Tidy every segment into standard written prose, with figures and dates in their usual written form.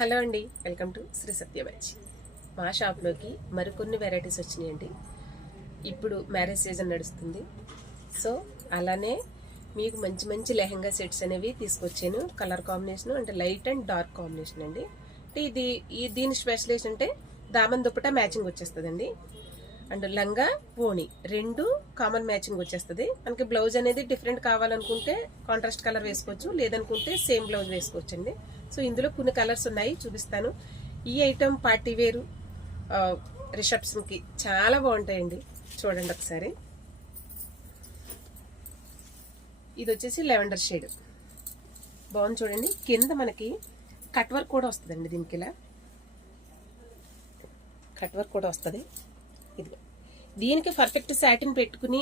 Hello అండి, welcome to Shri సత్యవాచి. మా షాప్లోకి మరికొన్ని వెరైటీస్ వచ్చినాయండి. ఇప్పుడు మ్యారేజ్ సీజన్ నడుస్తుంది, సో అలానే మీకు మంచి మంచి లెహంగా సెట్స్ అనేవి తీసుకొచ్చాను. కలర్ కాంబినేషన్ అంటే లైట్ అండ్ డార్క్ కాంబినేషన్ అండి. అంటే దీని స్పెషల్ అంటే దామన్ దుప్పటా మ్యాచింగ్ వచ్చేస్తుందండి. అండ్ లంగా ఓణి రెండు కామన్ మ్యాచింగ్ వచ్చేస్తుంది. మనకి బ్లౌజ్ అనేది డిఫరెంట్ కావాలనుకుంటే కాంట్రాస్ట్ కలర్ వేసుకోవచ్చు, లేదనుకుంటే సేమ్ బ్లౌజ్ వేసుకోవచ్చు అండి. సో ఇందులో కొన్ని కలర్స్ ఉన్నాయి, చూపిస్తాను. ఈ ఐటమ్ పార్టీ వేరు, రిసెప్షన్కి చాలా బాగుంటాయండి. చూడండి ఒకసారి. ఇది వచ్చేసి లెవెండర్ షేడ్, బాగుంది చూడండి. కింద మనకి కట్ వర్క్ కూడా వస్తుందండి. దీనికి ఇలా కట్ వర్క్ కూడా వస్తుంది. ఇది దీనికి పర్ఫెక్ట్ సాటిన్ పెట్టుకుని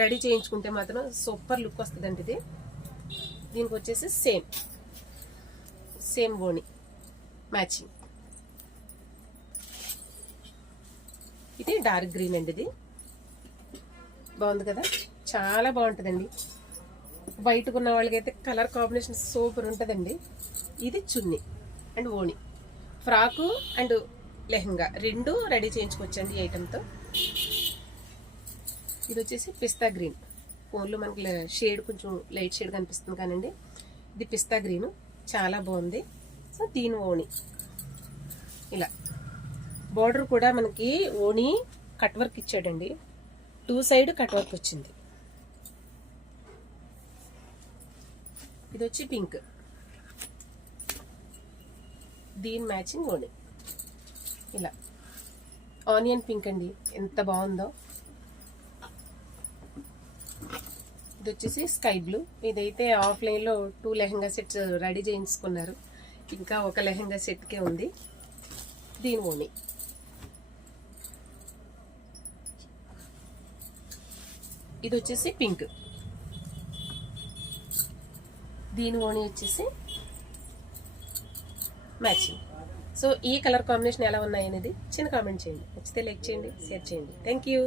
రెడీ చేయించుకుంటే మాత్రం సూపర్ లుక్ వస్తుందండి. ఇది దీనికి వచ్చేసి సేమ్ ఓణి మ్యాచింగ్. ఇది డార్క్ గ్రీన్ అండి. ఇది బాగుంది కదా, చాలా బాగుంటుందండి. వైట్ ఉన్న వాళ్ళకైతే కలర్ కాంబినేషన్ సూపర్ ఉంటుందండి. ఇది చున్నీ అండ్ ఓణి, ఫ్రాకు అండ్ లెహంగా రెండు రెడీ చేయించుకోవచ్చండి ఈ ఐటెంతో. ఇది వచ్చేసి పిస్తా గ్రీన్, ఫోన్లో మనకి షేడ్ కొంచెం లైట్ షేడ్ కనిపిస్తుంది కానండి, ఇది పిస్తా గ్రీన్ చాలా బాగుంది. సో దీని ఓణి ఇలా బార్డర్ కూడా మనకి ఓణి కట్ వర్క్ ఇచ్చాడండి, 2 సైడ్ కట్ వర్క్ వచ్చింది. ఇది వచ్చి పింక్, దీని మ్యాచింగ్ ఓణి ఇలా ఆనియన్ పింక్ అండి, ఎంత బాగుందో. ఇది వచ్చేసి స్కై బ్లూ. ఇదైతే ఆఫ్లైన్లో 2 లెహంగా సెట్స్ రెడీ చేయించుకున్నారు, ఇంకా ఒక లెహంగా సెట్కే ఉంది. దీని ఓణి ఇది వచ్చేసి పింక్, దీని ఓణి వచ్చేసి మ్యాచింగ్. సో ఈ కలర్ కాంబినేషన్ ఎలా ఉన్నాయి అనేది చిన్న కామెంట్ చేయండి. నచ్చితే లైక్ చేయండి, షేర్ చేయండి. Thank you.